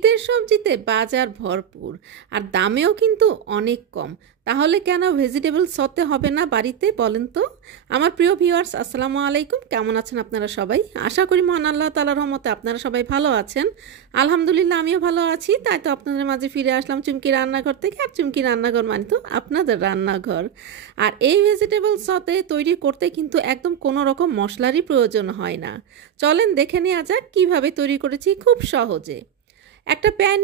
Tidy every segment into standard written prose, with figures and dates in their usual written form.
শীতের সবজিতে বাজার ভরপুর আর দামেও কিন্তু অনেক কম। তাহলে কেন ভেজিটেবল সতে হবে না বাড়িতে বলেন তো? আমার প্রিয় ভিউয়ার্স, আসসালামু আলাইকুম। কেমন আছেন আপনারা সবাই? আশা করি মহান আল্লাহ তাআলার রহমতে আপনারা সবাই ভালো আছেন। আলহামদুলিল্লাহ আমিও ভালো আছি। তাই তো আপনাদের মাঝে ফিরে আসলাম চুমকি রান্নাঘর থেকে। আর চুমকি রান্নাঘর মানে তো আপনাদের রান্নাঘর। আর এই ভেজিটেবল সতে তৈরি করতে কিন্তু একদম কোনো রকম মশলারই প্রয়োজন হয় না। চলেন দেখে নেওয়া যাক কীভাবে তৈরি করেছি খুব সহজে। একটা প্যান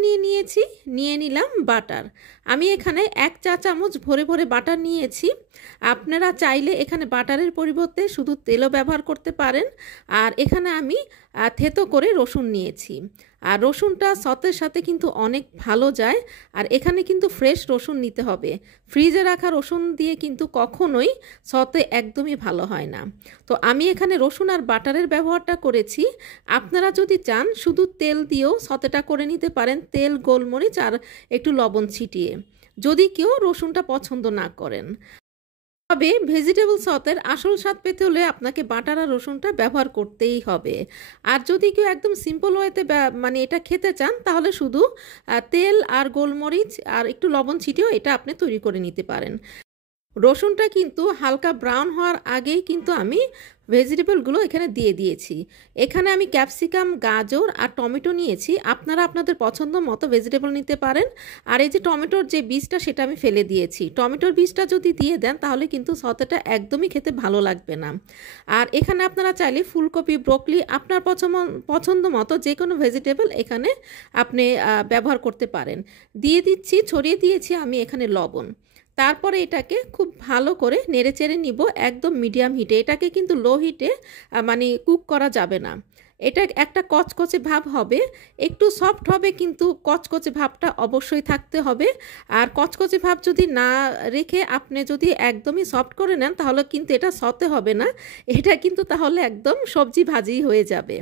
নিয়ে নিলাম বাটার। আমি এখানে 1 চা চামচ ভরে ভরে বাটার নিয়েছি। আপনারা চাইলে এখানে বাটারের পরিবর্তে শুধু তেলও ব্যবহার করতে পারেন। আর এখানে আমি থেতো করে রসুন নিয়েছি। আর রসুনটা সতের সাথে কিন্তু অনেক ভালো যায়। আর এখানে কিন্তু ফ্রেশ রসুন নিতে হবে। ফ্রিজে রাখা রসুন দিয়ে কিন্তু কখনোই সতে একদমই ভালো হয় না। তো আমি এখানে রসুন আর বাটারের ব্যবহারটা করেছি। আপনারা যদি চান শুধু তেল দিয়েও সতেটা করে নিতে পারেন, তেল, গোলমরিচ আর একটু লবণ ছিটিয়ে, যদি কেউ রসুনটা পছন্দ না করেন। তবে ভেজিটেবল সতের আসল স্বাদ পেতে হলে আপনাকে বাটার আর রসুনটা ব্যবহার করতেই হবে। আর যদি কেউ একদম সিম্পল ওয়েতে মানে এটা খেতে চান, তাহলে শুধু তেল আর গোলমরিচ আর একটু লবণ ছিটিয়েও এটা আপনি তৈরি করে নিতে পারেন। রসুনটা কিন্তু হালকা ব্রাউন হওয়ার আগেই কিন্তু আমি ভেজিটেবলগুলো এখানে দিয়ে দিয়েছি। এখানে আমি ক্যাপসিকাম, গাজর আর টমেটো নিয়েছি। আপনারা আপনাদের পছন্দ মতো ভেজিটেবল নিতে পারেন। আর এই যে টমেটোর যে বীজটা সেটা আমি ফেলে দিয়েছি। টমেটোর বীজটা যদি দিয়ে দেন তাহলে কিন্তু সতেটা একদমই খেতে ভালো লাগবে না। আর এখানে আপনারা চাইলে ফুলকপি, ব্রোকলি আপনার পছন্দ মতো যে কোনো ভেজিটেবল এখানে আপনি ব্যবহার করতে পারেন। ছড়িয়ে দিয়েছি আমি এখানে লবণ। তারপরে এটাকে খুব ভালো করে নেড়েচেড়ে নিব একদম মিডিয়াম হিটে। এটাকে কিন্তু লো হিটে মানে কুক করা যাবে না। এটা একটা কচকচে ভাব হবে, একটু সফট হবে, কিন্তু কচকচে ভাবটা অবশ্যই থাকতে হবে। আর কচকচে ভাব যদি না রেখে আপনি যদি একদমই সফট করে নেন তাহলে কিন্তু এটা সতে হবে না। এটা কিন্তু তাহলে একদম সবজি ভাজি হয়ে যাবে।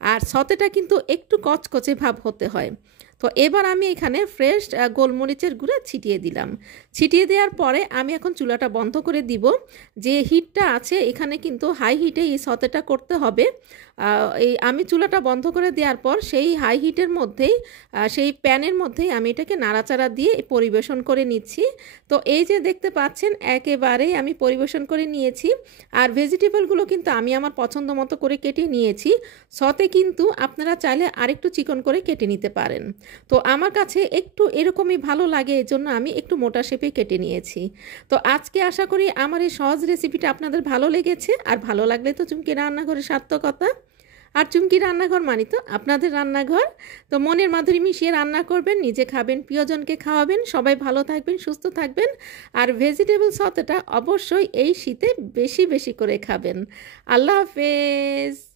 আর সতেটা কিন্তু একটু কচকচে ভাব হতে হয়। তো এবার আমি এখানে ফ্রেশ গোলমরিচের গুঁড়া ছিটিয়ে দিলাম। ছিটিয়ে দেওয়ার পরে আমি এখন চুলাটা বন্ধ করে দিব। যে হিটটা আছে এখানে কিন্তু হাই হিটে এই সতেটা করতে হবে। আমি চুলাটা বন্ধ করে দেওয়ার পর সেই হাই হিটের মধ্যেই সেই প্যানের মধ্যেই আমি এটাকে নাড়াচাড়া দিয়ে পরিবেশন করে নিচ্ছি। তো এই যে দেখতে পাচ্ছেন একেবারেই আমি পরিবেশন করে নিয়েছি। আর ভেজিটেবলগুলো কিন্তু আমি আমার পছন্দ মতো করে কেটে নিয়েছি। সতে কিন্তু আপনারা চাইলে আরেকটু চিকন করে কেটে নিতে পারেন। তো আমার কাছে একটু এরকমই ভালো লাগে, এজন্য আমি একটু মোটা শেপে কেটে নিয়েছি। তো আজকে আশা করি আমার এই সহজ রেসিপিটা আপনাদের ভালো লেগেছে। আর ভালো লাগলে তো চুমকি রান্নাঘরের সার্থকতা। আর চুমকি রান্নাঘর মানে তো আপনাদের রান্নাঘর। তো মনের মাধুরী মিশিয়ে রান্না করবেন, নিজে খাবেন, প্রিয়জনকে খাওয়াবেন। সবাই ভালো থাকবেন, সুস্থ থাকবেন। আর ভেজিটেবল সতেটা অবশ্যই এই শীতে বেশি বেশি করে খাবেন। আল্লাহ হাফেজ।